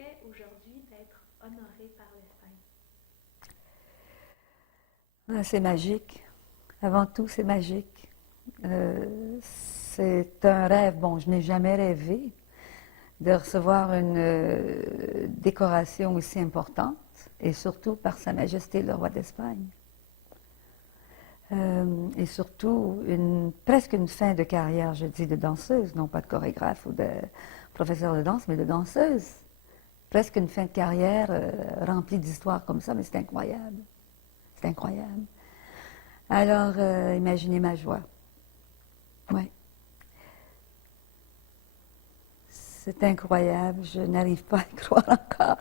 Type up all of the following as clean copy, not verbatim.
fait aujourd'hui d'être honoré par l'Espagne? Ah, c'est magique. Avant tout, c'est magique. C'est un rêve. Bon, je n'ai jamais rêvé de recevoir une décoration aussi importante, et surtout par Sa Majesté le roi d'Espagne. Et surtout, presque une fin de carrière, je dis, de danseuse, non pas de chorégraphe ou de professeur de danse, mais de danseuse. Presque une fin de carrière remplie d'histoires comme ça, mais c'est incroyable. C'est incroyable. Alors, imaginez ma joie. Oui. C'est incroyable, je n'arrive pas à y croire encore.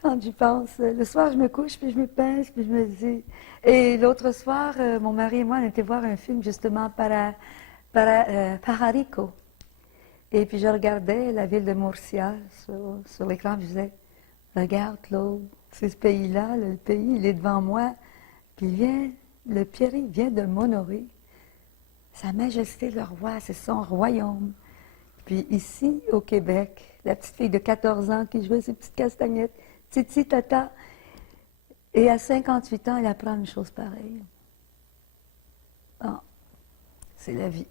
Quand j'y pense, le soir, je me couche, puis je me pince, puis je me dis... Et l'autre soir, mon mari et moi, on était voir un film, justement, Pararico. Et puis je regardais la ville de Murcia sur l'écran, je disais, regarde Claude, c'est ce pays-là, le pays, il est devant moi, puis le Pierre vient de m'honorer. Sa Majesté le roi, c'est son royaume. Puis ici, au Québec, la petite fille de 14 ans qui jouait ses petites castagnettes, titi tata, et à 58 ans, elle apprend une chose pareille. Ah, c'est la vie.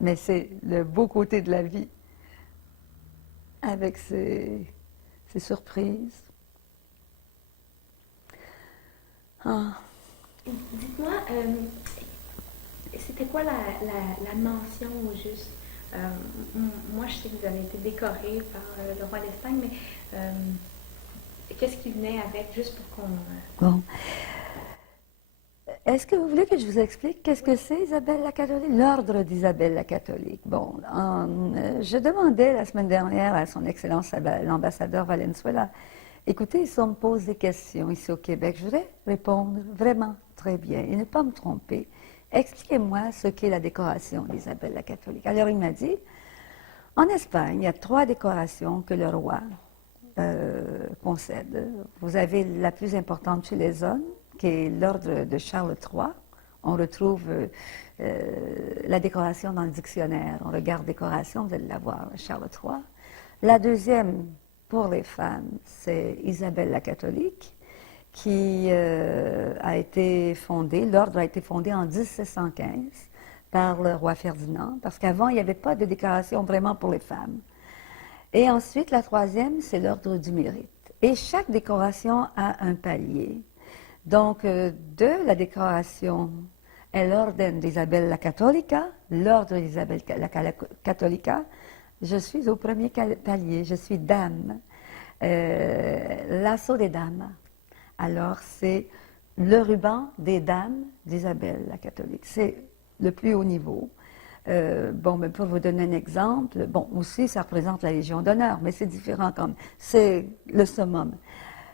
Mais c'est le beau côté de la vie, avec ses surprises. Ah. Dites-moi, c'était quoi la mention au juste? Moi, je sais que vous avez été décoré par le roi d'Espagne, mais qu'est-ce qui venait avec, juste pour qu'on... Bon. Est-ce que vous voulez que je vous explique qu'est-ce que c'est Isabelle la catholique? L'ordre d'Isabelle la catholique. Bon, je demandais la semaine dernière à son Excellence l'ambassadeur Valenzuela, écoutez, si on me pose des questions ici au Québec, je voudrais répondre vraiment très bien et ne pas me tromper. Expliquez-moi ce qu'est la décoration d'Isabelle la catholique. Alors il m'a dit, en Espagne, il y a 3 décorations que le roi concède. Vous avez la plus importante chez les hommes, qui est l'ordre de Charles III. On retrouve la décoration dans le dictionnaire. On regarde décoration, vous allez la voir, Charles III. La deuxième, pour les femmes, c'est Isabelle la catholique, qui a été fondée, l'ordre a été fondé en 1715 par le roi Ferdinand, parce qu'avant, il n'y avait pas de décoration vraiment pour les femmes. Et ensuite, la troisième, c'est l'ordre du mérite. Et chaque décoration a un palier. Donc, de la décoration est l'ordre d'Isabelle la Cattolica, l'ordre d'Isabelle la Cattolica. Je suis au premier palier, je suis dame, l'assaut des dames. Alors, c'est le ruban des dames d'Isabelle la catholique. C'est le plus haut niveau. Bon, mais pour vous donner un exemple, bon, aussi, ça représente la Légion d'honneur, mais c'est différent quand même. C'est le summum.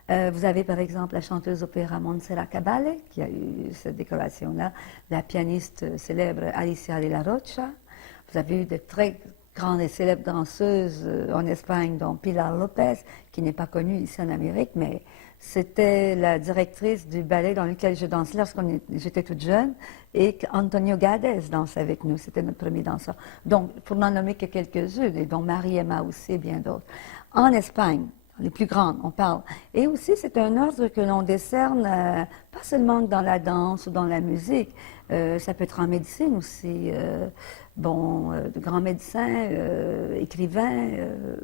Vous avez par exemple la chanteuse opéra Montserrat Caballé, qui a eu cette décoration-là, la pianiste célèbre Alicia de la Rocha. Vous avez eu de très grandes et célèbres danseuses en Espagne, dont Pilar Lopez, qui n'est pas connue ici en Amérique, mais c'était la directrice du ballet dans lequel je dansais j'étais toute jeune, et Antonio Gades dansait avec nous, c'était notre premier danseur. Donc, pour n'en nommer que quelques-unes, et dont Marie-Emma aussi, et bien d'autres. En Espagne, les plus grandes, on parle. Et aussi, c'est un ordre que l'on décerne, pas seulement dans la danse ou dans la musique, ça peut être en médecine aussi, de grands médecins, écrivains,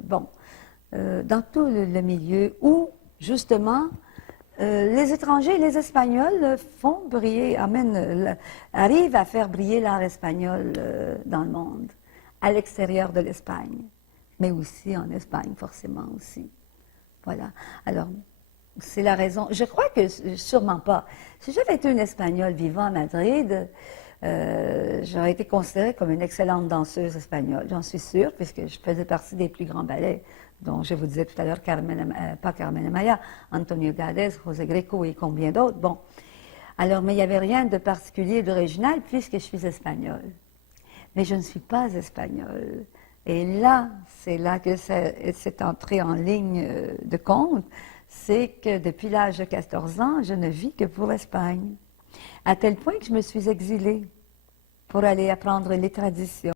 dans tout le milieu où, justement, les étrangers et les Espagnols font briller, arrivent à faire briller l'art espagnol dans le monde, à l'extérieur de l'Espagne, mais aussi en Espagne, forcément aussi. Voilà. Alors, c'est la raison. Je crois que, sûrement pas. Si j'avais été une Espagnole vivant à Madrid, j'aurais été considérée comme une excellente danseuse espagnole, j'en suis sûre, puisque je faisais partie des plus grands ballets, dont je vous disais tout à l'heure, pas Carmen Amaya, Antonio Gades, José Greco et combien d'autres. Bon. Alors, mais il n'y avait rien de particulier, d'original, puisque je suis espagnole. Mais je ne suis pas espagnole. Et là, c'est là que c'est entré en ligne de compte, c'est que depuis l'âge de 14 ans, je ne vis que pour l'Espagne. À tel point que je me suis exilée pour aller apprendre les traditions.